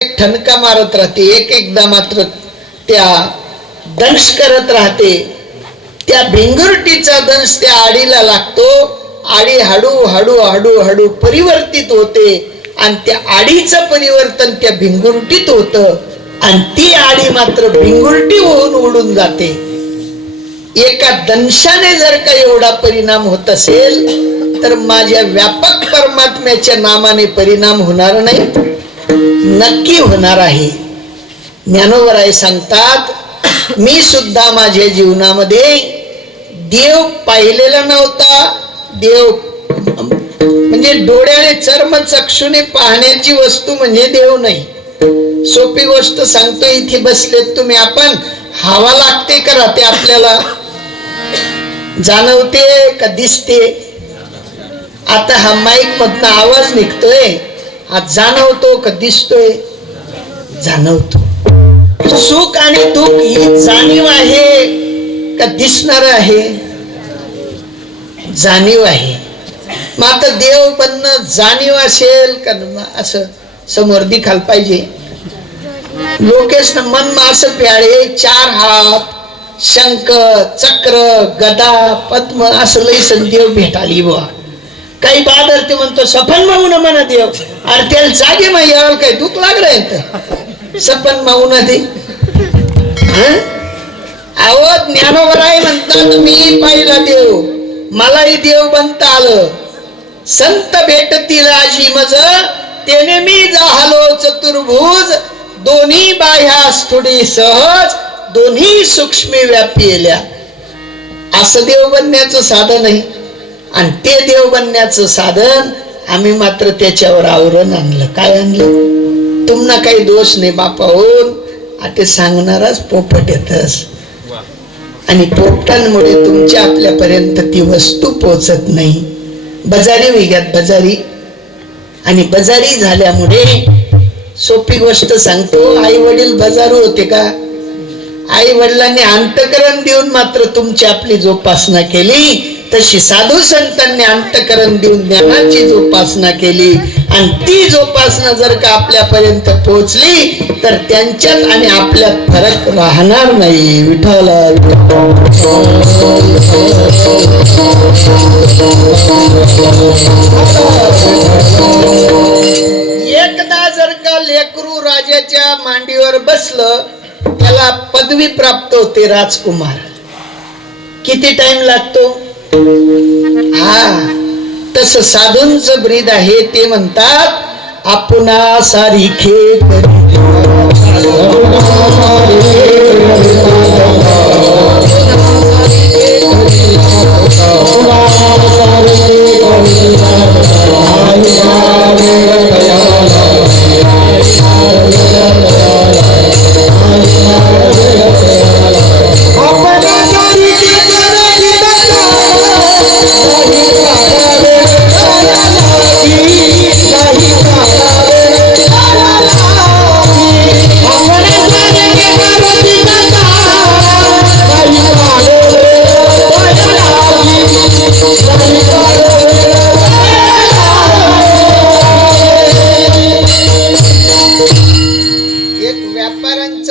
ठणका मारत राहते, एक एकदा मात्र त्या दंश करत राहते. त्या भिंगुरटीचा दंश त्या आडीला लागतो. आडी हळू हळू हळू हळू परिवर्तित होते आणि त्या आडीचं परिवर्तन त्या भिंगुरटीत होतं आणि ती आडी मात्र भिंगुरटी होऊन उडून जाते. एका दंशाने जर का एवढा परिणाम होत असेल तर माझ्या व्यापक परमात्म्याच्या नामाने परिणाम होणार नाही? नक्की होणार आहे. ज्ञानोबराय सांगतात, मी सुद्धा माझ्या जीवनामध्ये देव पाहिलेला नव्हता. देव म्हणजे डोळ्याने चर्मचक्षुने पाहण्याची वस्तू म्हणजे देव नाही. सोपी गोष्ट सांगतो, इथे बसलेत तुम्ही, आपण हवा लागते का राहते आपल्याला? जाणवते का दिसते? आता हा माईक मधनं आवाज निघतोय, हा जाणवतो का दिसतोय? जाणवतो. सुख आणि दुःख ही जाणीव आहे का दिसणार आहे? जाणीव आहे. मग आता देव बनणं जाणीव असेल का असं समोर दिखाल पाहिजे? लोकेश मन असं प्याळे, चार हात, शंख, चक्र, गदा, पद्म असं लई देव भेटाली बुवा. काही बादरते म्हणतो सफन माऊन म्हणा देव. अरे त्याला जागे मग यावं काही दुःख लागलंय तर सपन माऊन दे. अहो ज्ञानोबराय म्हणतात, मी पाहिला देव, मलाही देव बनता आलं. संत भेटतील आजी मज, तेने मी जाहलो चतुर्भुज. दोन्ही बाह्यास थोडी सहज, दोन्ही सूक्ष्म व्यापील्या. असं देव बनण्याचं साधन आहे. आणि ते देव बनण्याचं साधन आम्ही मात्र त्याच्यावर आवरण आणलं. काय आणलं? तुम्हाला काही दोष नाही बापा होऊन आता सांगणाराच पोपट येतस. आणि पोपटांमुळे तुमच्या आपल्यापर्यंत ती वस्तू पोचत नाही. बजारी विघ्यात बजारी, आणि बजारी झाल्यामुळे सोपी गोष्ट सांगतो, आई वडील बजारू होते का? आई वडिलांनी अंतकरण देऊन मात्र तुमची आपली जोपासना केली. तशी साधू संतांनी अंतकरण देऊन ज्ञानाची जोपासना केली. आणि ती जोपासना जर का आपल्यापर्यंत पोहोचली तर त्यांच्यात आणि आपल्यात फरक राहणार नाही. विठ्ठल एकदा जर का लेकरू राजाच्या मांडीवर बसलं, त्याला पदवी प्राप्त होते राजकुमार. किती टाइम लागतो? हा, तस साधूंचं ब्रीद आहे. ते म्हणतात, आपुना सारिखे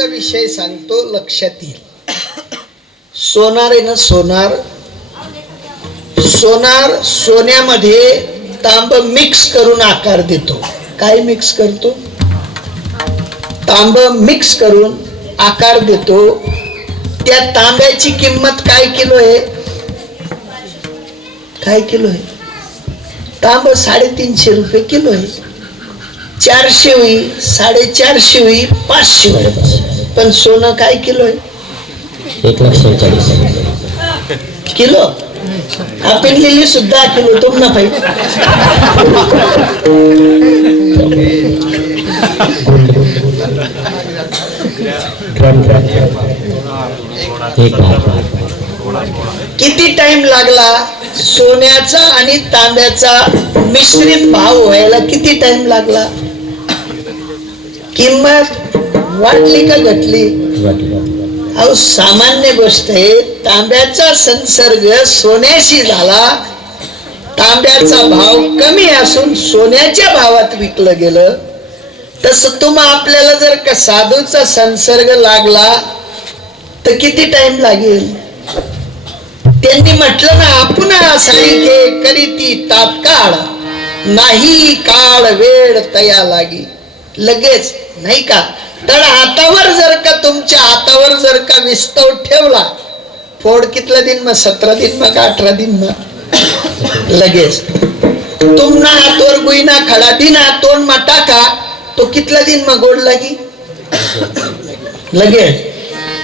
विषय सांगतो, लक्षात येईल. सोनार आहे ना, सोनार, सोनार सोन्यामध्ये तांब मिक्स करून आकार देतो. काय मिक्स करतो? तांब मिक्स करून आकार देतो. त्या तांब्याची किंमत काय किलो आहे? काय किलो आहे? तांब 350 रुपये किलो आहे. 400 होई, 450 होई, 500 होई. पण सोनं काय किलो आहे? 1,40,000 किलो. आपण लिहिली सुद्धा किलो. तुम ना भाई किती टाइम लागला सोन्याचा आणि तांब्याचा मिश्रित भाव व्हायला? किती टाइम लागला? किंमत वाढली का घटली? अहो सामान्य गोष्ट आहे. तांब्याचा संसर्ग सोन्याशी झाला, तांब्याचा भाव कमी असून सोन्याच्या भावात विकलं गेलं. तसं तुम्हा आपल्याला जर का साधूचा संसर्ग लागला तर किती टाइम लागेल? त्यांनी म्हटलं ना, आपण सारिखे करीती तात्काळ, नाही काळ वेळ तया लागी. लगेच नाही का? तर हातावर जर का, तुमच्या हातावर जर का विस्तव ठेवला, फोड कितला दिन मग? 17 दिन मग 18 दिन मग लगेच. तुमना हातवर गुईना खडा दिना तोंड मा टाका, तो कितला दिन मग गोड लागी? लगेच.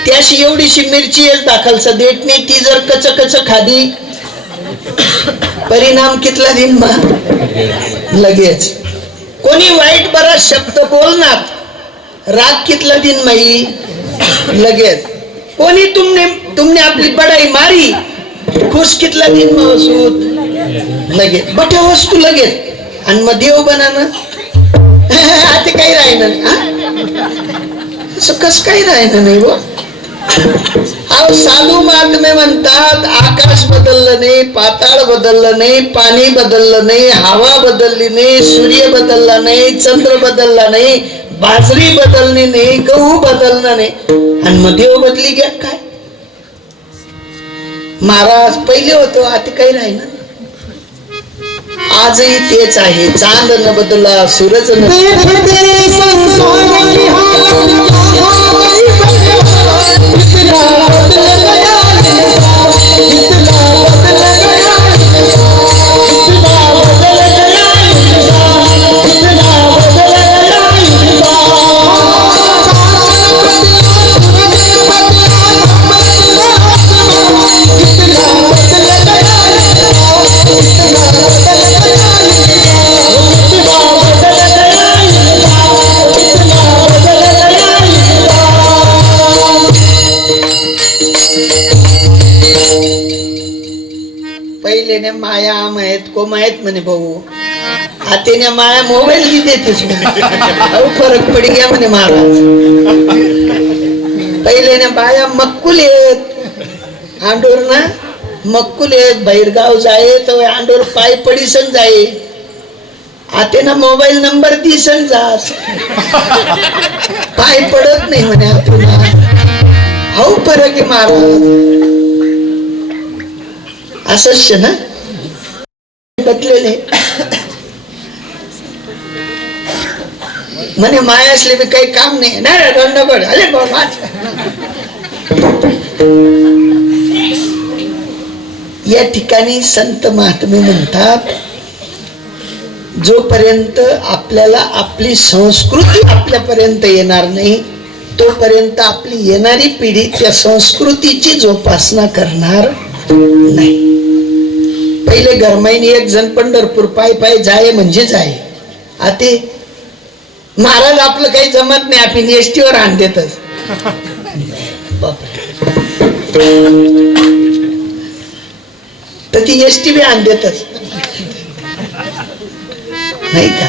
त्याशी एवढीशी मिरची दाखलचा देत नाही, ती जर कच कच खादी, परिणाम कितला दिन मग लगेच. कोणी वाईट बराच शब्द बोलणार, राग कितला दिन माई लगेच. कोणी तुमने आपली बडाई मारी, खुश कितला दिन मग सूत लगेच. बठ्या वस्तू लगेच. आणि मग देव बनाना आता काही राहिलं असं कस काही राहिलं नाही बो. साधू महात्मे म्हणतात, आकाश बदललं नाही, पाताळ बदललं नाही, पाणी बदललं नाही, हवा बदलली नाही, सूर्य बदलला नाही, चंद्र बदलला नाही, बाजरी बदलली नाही, गहू बदलणं नाही, आणि मग देव बदली घ्या काय? महाराज पहिले होतो, आता काही राहिलं. आजही तेच आहे. चांद न बदला, सूरज न पहिले माया माहित को माहित म्हणे भाऊ, आतेने माया मोबाईल बी देतेच फरक पडी गया म्हणे महाराज. पहिले ने बाया मक्कुल येत आंडोर ना, मक्कुल येत बाहेरगाव जाये तो आंडोर पाय पडीसन जाये, आतेना मोबाईल नंबर दिसन जास पाय पडत नाही म्हणे आपण. हाऊ फरक आहे महाराज. असंच ना बदलेले म्हणे माया असले बी काही काम नाही ना. दंडगड अरे बाबा, या ठिकाणी संत महात्मे म्हणतात, जोपर्यंत आपल्याला आपली संस्कृती आपल्यापर्यंत येणार नाही, तोपर्यंत आपली येणारी पिढी त्या संस्कृतीची जोपासना करणार नाही. पहिले गरमाईने एक जण पंढरपूर पाय पाय जाय म्हणजे जाय. आता महाराज आपलं काही जमत नाही, आपण एसटीवर आण देतच. तर ती एसटी बी आण देतच नाही का?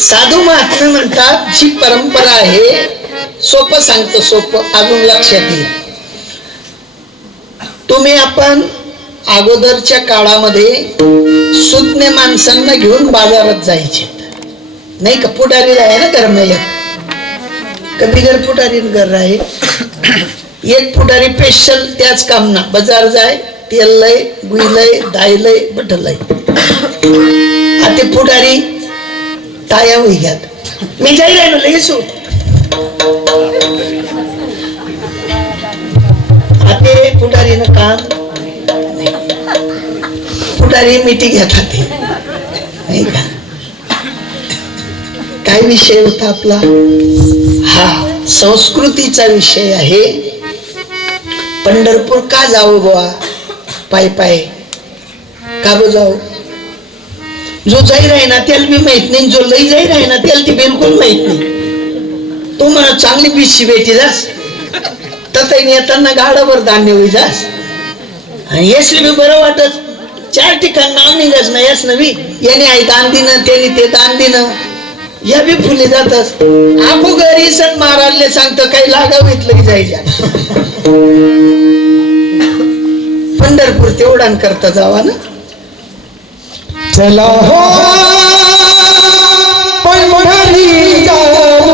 साधू महात्मे म्हणतात, जी परंपरा आहे, सोपं सांगतो, सोपं अजून लक्षात येईल. तुम्ही आपण अगोदरच्या काळामध्ये सुज्ञ माणसांना घेऊन बाजारात जायचे नाही का? पुढारीला आहे ना गरमाई, कधी घर पुढारी घर आहे. एक पुढारी स्पेशल त्याच कामना बाजार जाय, तेल लय, गुई लय, दाय लय, बट लय. आता पुढारी टाया होई घ्यात, मी जाई राहिलो लगेच. आता पुढारीनं काम पुढारी मिठी घेतात नाही का? काय विषय होता आपला? हा संस्कृतीचा विषय आहे. पंढरपूर का जाऊ बुवा पाय पाय? का बो जाऊ? जो जाई राही ना त्याला बी माहित नाही, जो लई जाई राही ना त्याला ती बिलकुल माहित नाही. तो म्हणा चांगली बिशी भेटी जास, तर येताना गाडावर धान्य होई जास, आणि यसले बी बरं वाटत. 4 ठिकाण नाव निघाच ना, यस नवी याने आई दान दिनं, त्याने ते दान दिनं, या बी फुले जातच. आखो घरी सण महाराजले सांगतो काही लागाव इथलं की जायच्या. पंढरपूर तेवढान करता जावा ना. चला हो पंढरी जाऊ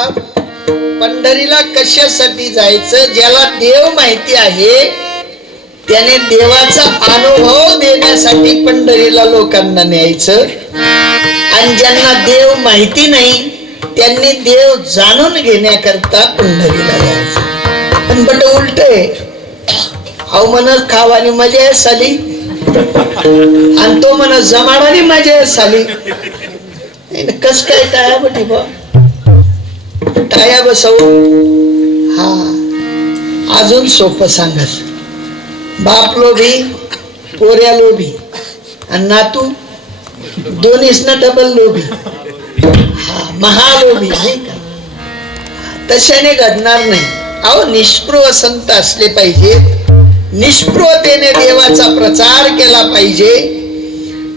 बाप, पंढरीला कशासाठी जायचं? ज्याला देव माहिती आहे त्याने देवाचा अनुभव देण्यासाठी पंढरीला लोकांना न्यायचं, आणि ज्यांना देव माहिती नाही त्यांनी देव जाणून घेण्याकरता पंढरीला जायचं. पण बट उलट आहे. अहो म्हणत खावानी मजा आहे साली, आणि तो म्हणत जमाडानी मजा आहे साली. कस काय टाया बटी बा, टाया बसवू. हा, अजून सोपं सांगस. बाप लोभी, पोऱ्या लोभी, आणि नातू दोन्हीच ना डबल लोभी. हा, महालोभी नाही का? तशाने घडणार नाही. अहो निष्पृह संत असले पाहिजे, निष्पृहतेने देवाचा प्रचार केला पाहिजे,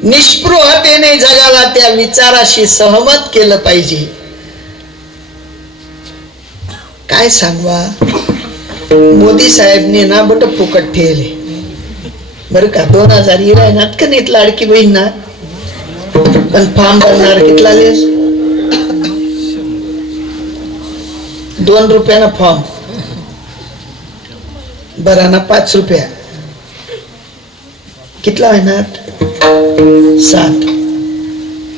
निष्पृहतेने जगाला त्या विचाराशी सहमत केलं पाहिजे. काय सांगवा, मोदी साहेबने ना बट फुकट ठेवले बर का. 2000 इरायनात का नाहीत लाडकी बहीण ना, पण फॉर्म भरणार कितला लेस? 2 रुपयाना फॉर्म भराना 5 रुपया. कितला महिन्यात? 7.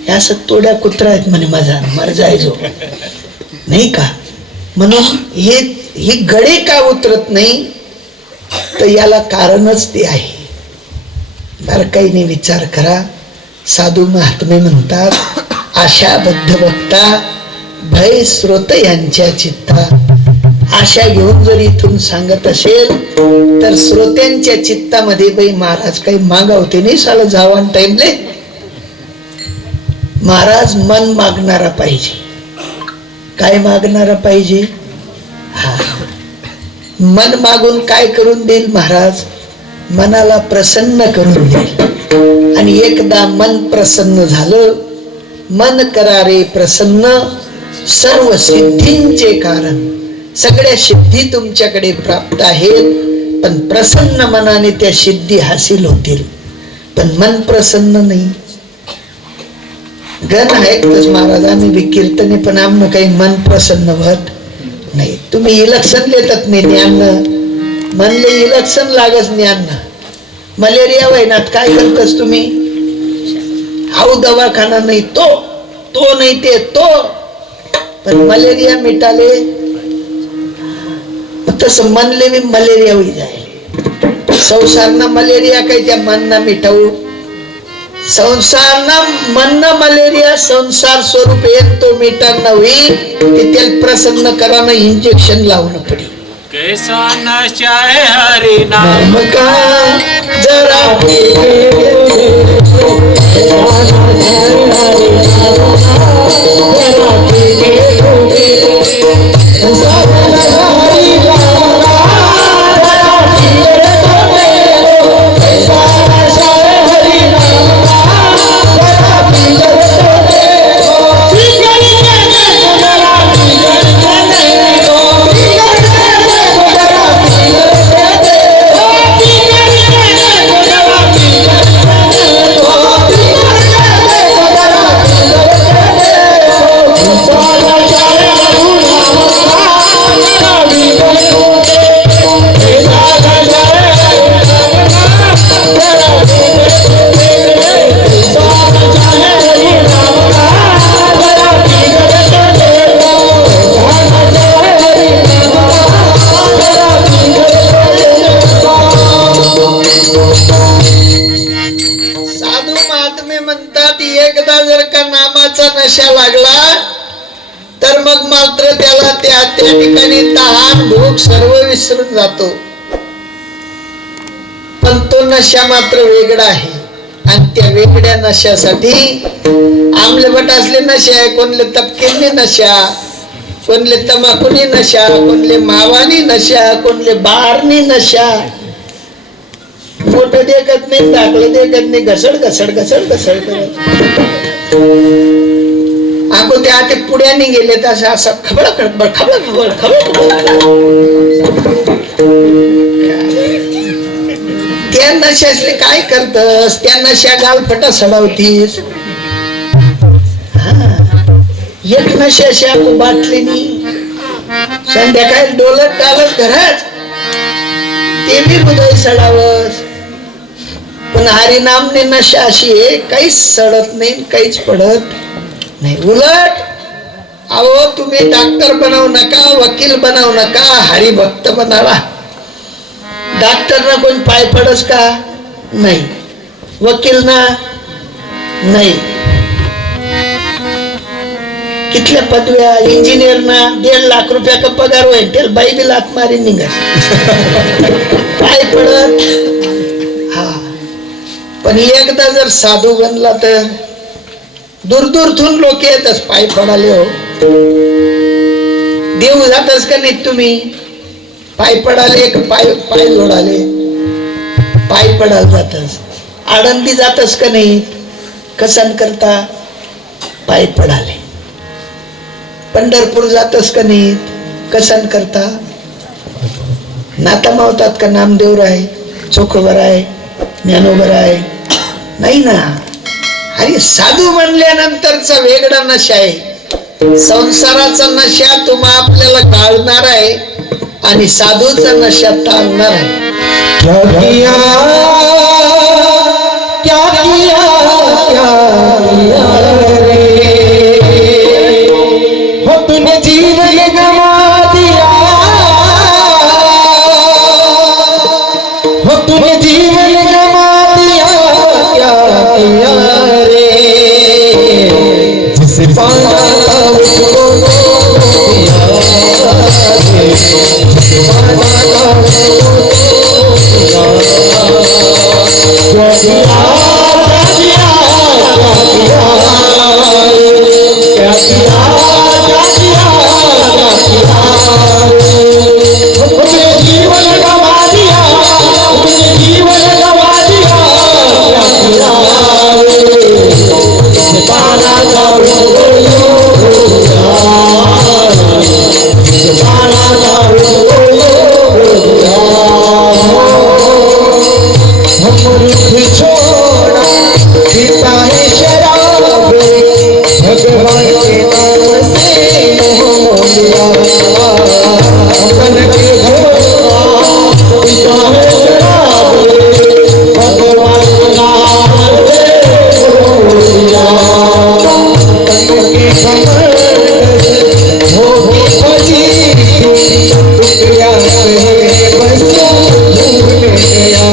या तोड्या कुत्रा आहेत म्हणे माझा, मर जायचो नाही का. म्हणून ही गडे का उतरत नाही, तर याला कारणच ते आहे. बारकाईने विचार करा. साधू महात्मे म्हणतात, आशाबद्ध बघता भय स्रोत यांच्या चित्ता. आशा घेऊन जर इथून सांगत असेल तर श्रोत्यांच्या चित्तामध्ये बाई महाराज काही मागावते नाही. साला जावान टाइमले महाराज मन मागणारा पाहिजे. काय मागणारा पाहिजे? हा, मन मागून काय करून देईल महाराज? मनाला प्रसन्न करून देईल. आणि एकदा मन प्रसन्न झालं, मन करारे प्रसन्न सर्व सिद्धींचे कारण. सगळ्या सिद्धी तुमच्याकडे प्राप्त आहेत, पण प्रसन्न मनाने त्या सिद्धी हासिल होतील. पण मन प्रसन्न नाही. गण ऐकतच महाराज आम्ही बी कीर्तने, पण आमनं काही मन प्रसन्न होत नाही. तुम्ही इलेक्शन देतात नाही ज्ञान म्हणले, इलेक्शन लागच ज्ञान. मलेरिया वैनात काय करतस तुम्ही? आऊ दवाखाना नाही तो नाही ते तो, पण मलेरिया मिटाले तसं मनले मी मलेरिया होई जाय. संसारना मलेरिया काही त्या मनना मिटावू. संसारना मनना मलेरिया संसार स्वरूप एक तो मिटाना होई, ते त्याला प्रसन्न कराना इंजेक्शन लावणं पडेल. कैसा नशा है हरि नाम का जरा नशा लागला तर मग मात्र त्याला त्या ठिकाणी तहान भूक सर्व विसरून जातो. पण तो नशा मात्र वेगळा आहे. आणि त्या वेगळ्या नशासाठी आमलेबट असले नशा आहे. कोणले तपकिरने नशा, कोणले तमाकुनी नशा, कोणले मावानी नशा, कोणले बारनी नशा. मोठं देखत नाही, टाकलं देखत नाही, घसड घसड घसड घसड करत आको त्या ते पुढ्याने गेले तसं असं खबळ खबळ खबळ खबळ खबळ. त्या नशासले काय करतस? त्या नशा गालफटा सडवतीस. एक नशाशी आपण बाटलीनी संध्याकाळी डोलत डालत घरात ते बी हृदय सडावस. पण हरिनामने नशा अशी आहे, काहीच सडत नाही, काहीच पडत नाही. उलट अहो तुम्ही डॉक्टर बनवू नका, वकील बनवू नका, हरिभक्त बनावा. डॉक्टर ना कोण पाय पडस का? नाही. वकील ना नाही. कितल्या पदव्या, इंजिनियर ना 1.5 लाख रुपया का पगार होईल, त्याला बाई बी लात मारी निघा पाय पडत. हा, पण एकदा जर साधू बनला तर दूर दूरथून लोक येतच पाय पडाले. हो, देव जातच का नाही तुम्ही? पाय पडाले का पाय जोडाले? पाय पडाल जातच. आळंदी जातच का नाही? कसन करता? पाय पडाले. पंढरपूर जातच का नाही? कसन करता? नाता मावतात का नामदेवराय, चोखोबराय, ज्ञानोबराय? नाही ना. अरे साधू बनल्यानंतरचा वेगळा नशा आहे. संसाराचा नशा तुम्हा आपल्याला गाळणार आहे आणि साधूचा नशा टाळणार आहे. क्या किया क्या किया क्या किया रे, हो तूने जीवन गवा दिया, हो तूने जीवन गवा दिया, क्या किया रे, जिसे पाना था उसको दिया रे, जिसे पाना था उसको जीवन गवा दिया, जीवन गवा दिया, पाना था छोड़ा पीता है शराब, भगवान के नाम से मोह लिया, अपन के घोड़ा पीता है शराब, भगवान के नाम से मोह लिया, तन के घमंड हो गई बजी, टुकड़ा कहे बस भूल गया,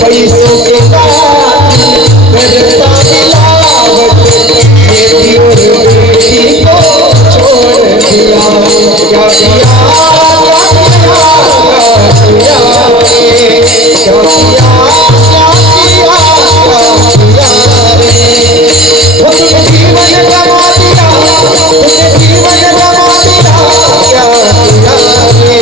पैसों के करता मिलावट, बेटी और बेटी को छोड़ दिया, क्या किया क्या किया रे, वो तुझे जीवन गवा दिया, तुझे जीवन गवा दिया, क्या किया रे,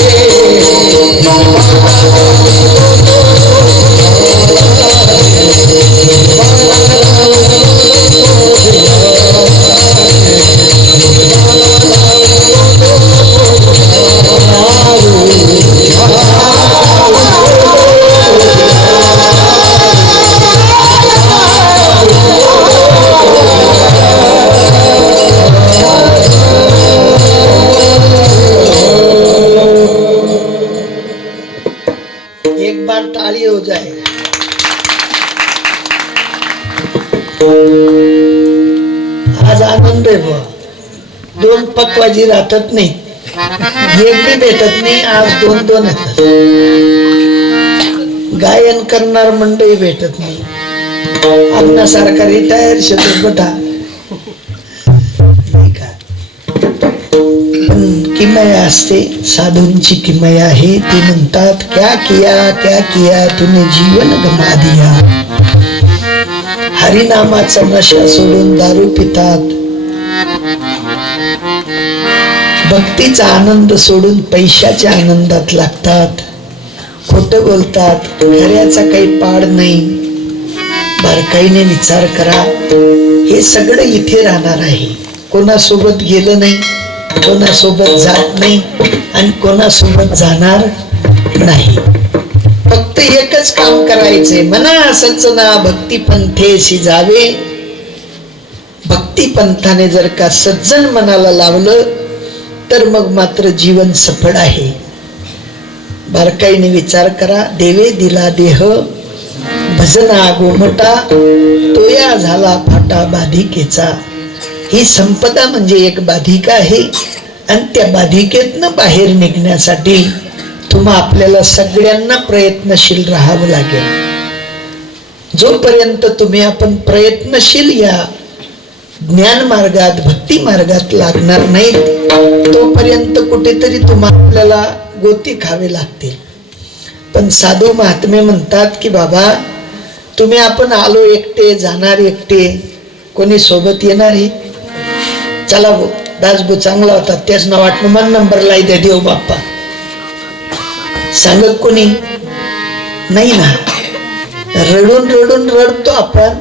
एक बार ताली हो जाए. आज आनंद आहे बुवा. 2 पकवाजी राहतात नाही, एक बी भेटत नाही. आज 2 येतात. गायन करणार मंडळी भेटत नाही. आपणासारखा रिटायर शतुर्बटा पण किमया असते. साधूंची किमया आहे. ते म्हणतात क्या किया तूने जीवन गमा दिया. हरिनामाचा नशा सोडून दारू पितात. भक्तीचा आनंद सोडून पैशाच्या आनंदात लागतात. खोटं बोलतात. खऱ्याचा काही पाड नाही. बारकाईने विचार करा. हे सगळं इथे राहणार आहे. कोणासोबत गेलं नाही, कोणासोबत जात नाही आणि कोणासोबत जाणार नाही. फक्त एकच काम करायचंय. मना सचना भक्ती पंथेशी जावे. भक्ती भक्ती पंथाने जर का सज्जन मनाला लावलं तर मग मात्र जीवन सफळ आहे. बारकाईने विचार करा. देवे दिला देह भजना गोमटा, तोया झाला फाटा बाधिकेचा. ही संपदा म्हणजे एक बाधिका आहे आणि त्या बाधिकेतनं बाहेर निघण्यासाठी तुम्हा आपल्याला सगळ्यांना प्रयत्नशील राहावं लागेल. जोपर्यंत तुम्ही आपण प्रयत्नशील या ज्ञान मार्गात भक्ती मार्गात लागणार नाहीत तोपर्यंत कुठेतरी तुम्हाला आपल्याला गोती खावे लागतील. पण साधू महात्मे म्हणतात की बाबा तुम्ही आपण आलो एकटे जाणार एकटे, कोणी सोबत येणार आहे? चला भाऊ दासभू चांगला होता त्याच नाव वाटणं मन नंबर लाई दे देव बाप्पा सांगत कोणी नाही ना. रडून रडून रडतो आपण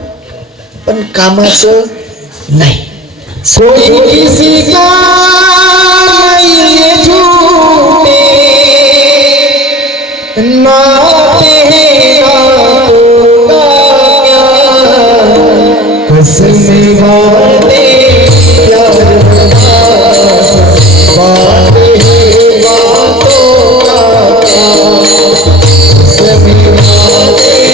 पण कामाचं नाही. कोई किसी का नहीं झूठे नाते होगा क्या, कसम बातें प्यार बातें बातों का क्या, कसम बातें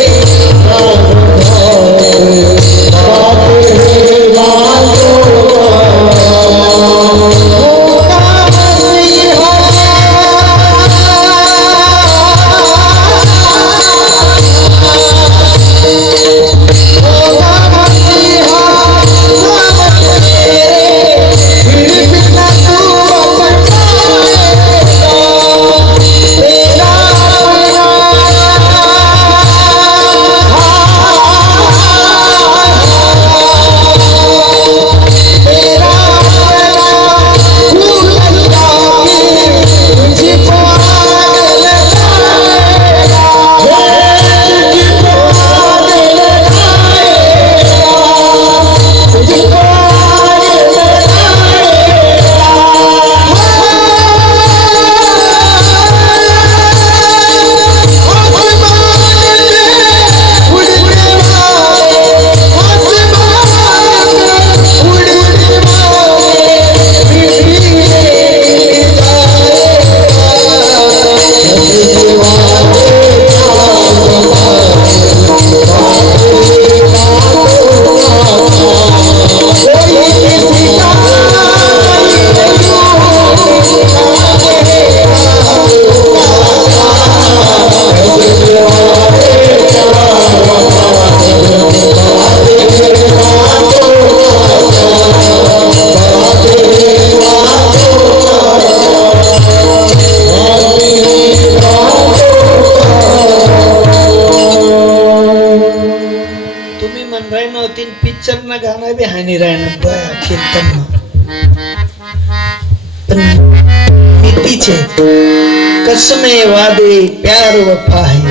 पिक्चर न गाना भी हानि रहना कीर्तन पण नीतीचे कसमे वादे प्यार वफा है